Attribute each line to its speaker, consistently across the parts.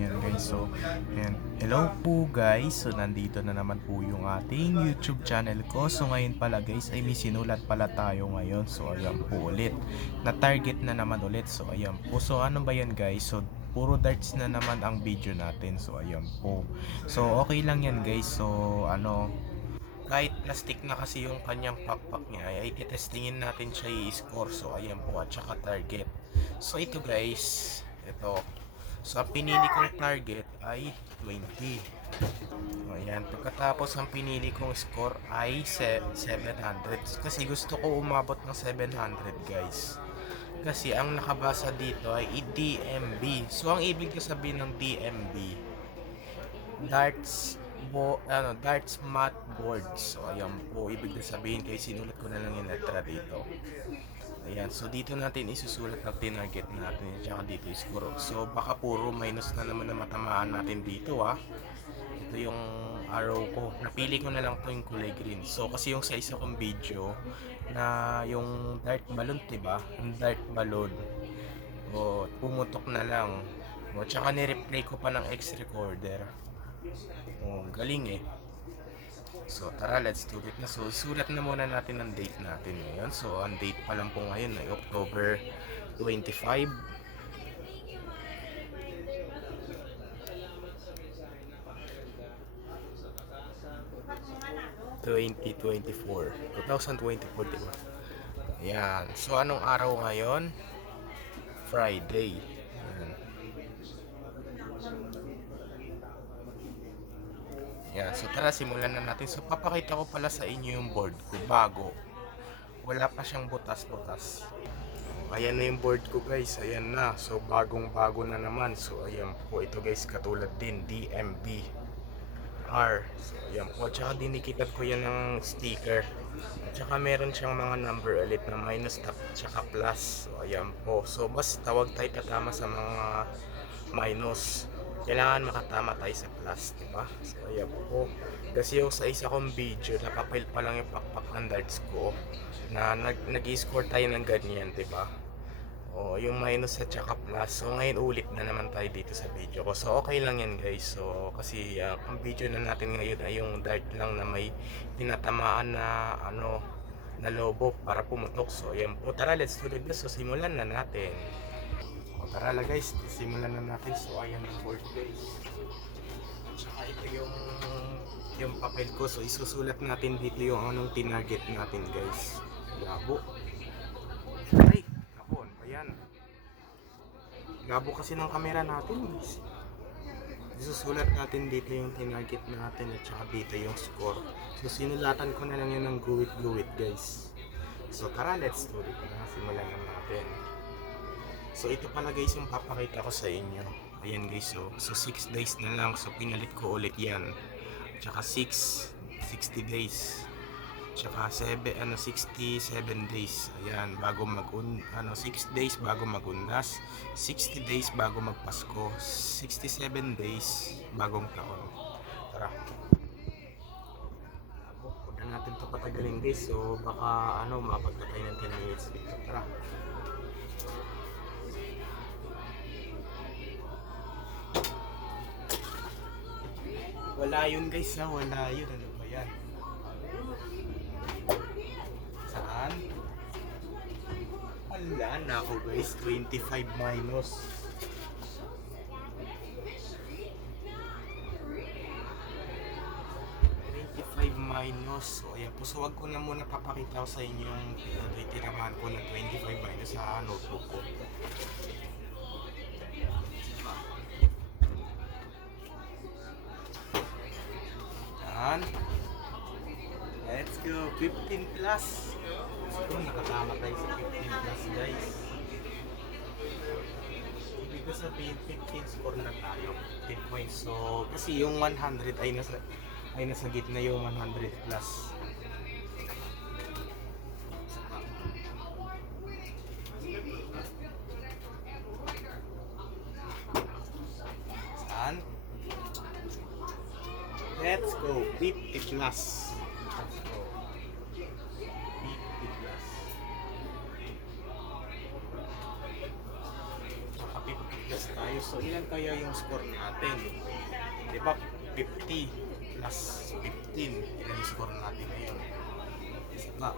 Speaker 1: Ayan guys, so ayan. Hello po guys, so nandito na naman po yung ating YouTube channel ko. So ngayon pala guys ay may sinulat pala tayo ngayon. So ayan po ulit. Na target na naman ulit. So ayan po. So ano ba yan guys? So puro darts na naman ang video natin. So ayan po. So okay lang yan guys. So ano kahit plastic na kasi yung kanyang pakpak niya ay itestingin natin siya i-score. So ayan po at saka target. So ito guys, ito. So ang pinili kong target ay 20. So, ayan. Pagkatapos ang pinili kong score ay se- 700. Kasi gusto ko umabot ng 700 guys. Kasi ang nakabasa dito ay DMB. So ang ibig ko sabihin ng DMB, darts bo ano darts mat boards so ayan po ibig sabihin kaya sinulat ko na lang yung letra dito ayan so dito natin isusulat ang tinarget natin tsaka dito is score so baka puro minus na naman na matamaan natin dito ah. Ito yung arrow ko. Napili ko na lang to yung kulay green. So kasi yung sa isa kong video na yung dart balloon diba yung dart balloon. O pumutok na lang. O tsaka ni-replay ko pa ng X recorder. Oh, galing eh. So, tara, let's do it na. So, sulat na muna natin ang date natin ngayon. So, ang date pa lang po ngayon ay October 25. ...2024. 2024, diba? Ayan. So, anong araw ngayon? Friday. Ayan. Yeah, so tara simulan na natin. So papakita ko pala sa inyo yung board ko bago. Wala pa siyang butas-butas. Ayan na yung board ko guys. Ayan na. So bagong bago na naman. So ayan po ito guys katulad din DMB R. So ayan po. Tsaka dinikitan ko yan ng sticker. At saka meron siyang mga number ulit na minus top tsaka plus. So ayan po. So basta tawag tayo tatama sa mga minus kailangan makatama tayo sa plus, di ba? So, ayan po. Kasi yung sa isa kong video, nakapile pa lang yung pakpak ng darts ko na nag, nag-score tayo ng ganyan, di ba? O, yung minus at saka plus. So, ngayon ulit na naman tayo dito sa video ko. So, okay lang yan guys. So, kasi uh, ang video na natin ngayon ay yung dart lang na may tinatamaan na ano, na lobo para pumutok. So, ayan po. Tara, let's do this. So, simulan na natin. Tara na guys, simulan na natin. So, ayan yung board guys. Tsaka ito yung yung papel ko. So, isusulat natin dito yung anong tinarget natin guys. Labo. Ay, ako, ano ba yan? Labo kasi ng camera natin guys. Isusulat natin dito yung tinarget natin at saka dito yung score. So, sinulatan ko na lang yan ng guwit-guwit guys. So, tara, let's do it na. Simulan na natin. So ito pala guys yung papakita ko sa inyo. Ayan guys, so, so 6 days na lang. So pinalit ko ulit yan. Tsaka 6, 60 days. Tsaka 7, ano, 67 days. Ayan, bago mag ano, 6 days bago magundas. 60 days bago magpasko. 67 days bagong taon. Tara. Huwag na natin to patagalin guys. So baka ano, mapagtatay ng 10 minutes dito. Tara. Wala yun guys ha, wala yun. Ano ba yan? Saan? Wala na ako guys, 25 minus. minus. So, ayan po. So, wag ko na muna papakita ko sa inyo yung uh, tinamahan ko ng 25 minus sa notebook ko. Yan. Let's go. 15 plus. So, nakatama tayo sa 15 plus guys. Ibig ko sabihin 15 score na tayo. 15 points. So, kasi yung 100 ay nasa ay nasa gitna yung 100 plus. Saan? Let's go. 50 plus. Let's go. 50 plus. Tsaka 50 plus tayo. So ilan kaya yung score natin? Di ba, 50 plus 15. Ilan yung score natin ngayon? Isa pa.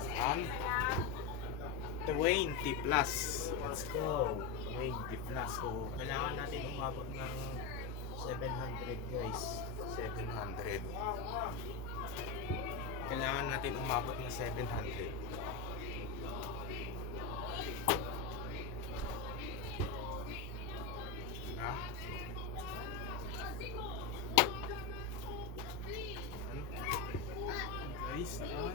Speaker 1: Saan? 20 plus. Let's go. 20 plus. So, kailangan natin umabot ng 700 guys. 700. Kailangan natin umabot ng 700. Ha? Guys, saan?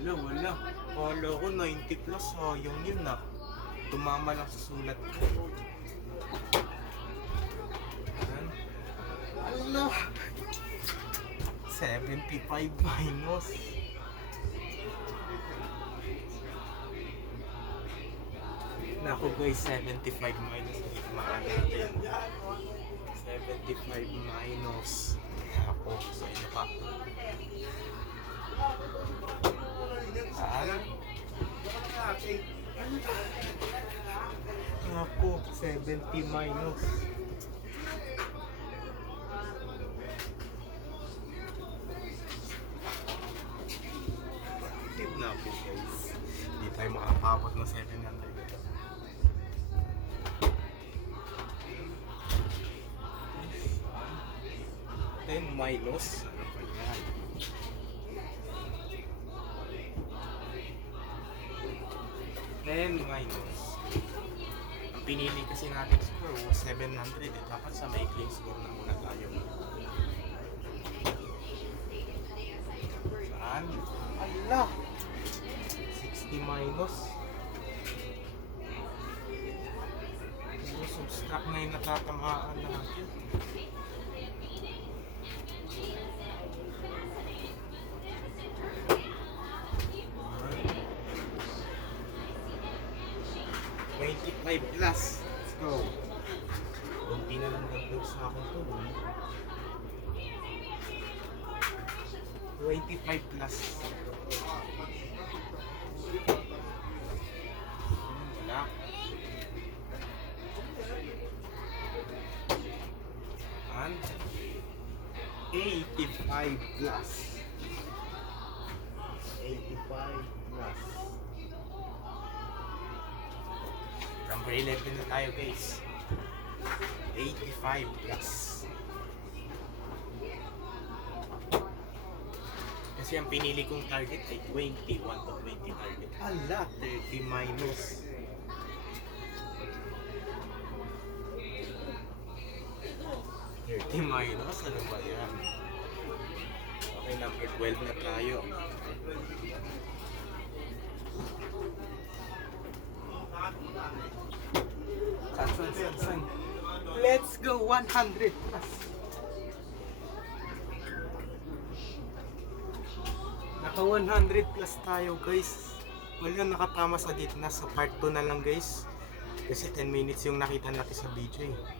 Speaker 1: Wala, wala. Kala ko 90 plus, sayang yun ah. Tumama lang sa sulat ko. Ala! 75 minus. Naku guys, 75 minus. Kumaan natin. 75 minus. Ako, so ito pa. 70 minus. Tip natin guys. Hindi tayo makapabot ng 700. 10 minus. Ano minus. Pinili kasi natin score was 700. Eh. Dapat sa maikling score na muna tayo. Saan? Ala! 60 minus. Yung subtract na yung natatamaan natin. Twenty-five plus. Let's go. Kunti na lang dagdag sa akin to. no? 25 plus. Hmm. And 85 plus. 85 plus. Number 11 na tayo guys. 85 plus. Kasi ang pinili kong target ay 20. 1 to 20 target. Hala, 30 minus. Thirty minus? Ano ba yan? Okay, number 12 na tayo. Let's go 100 plus. Naka 100 plus tayo guys. Wala nakatama sa gitna. So part 2 na lang guys. Kasi 10 minutes yung nakita natin sa video eh.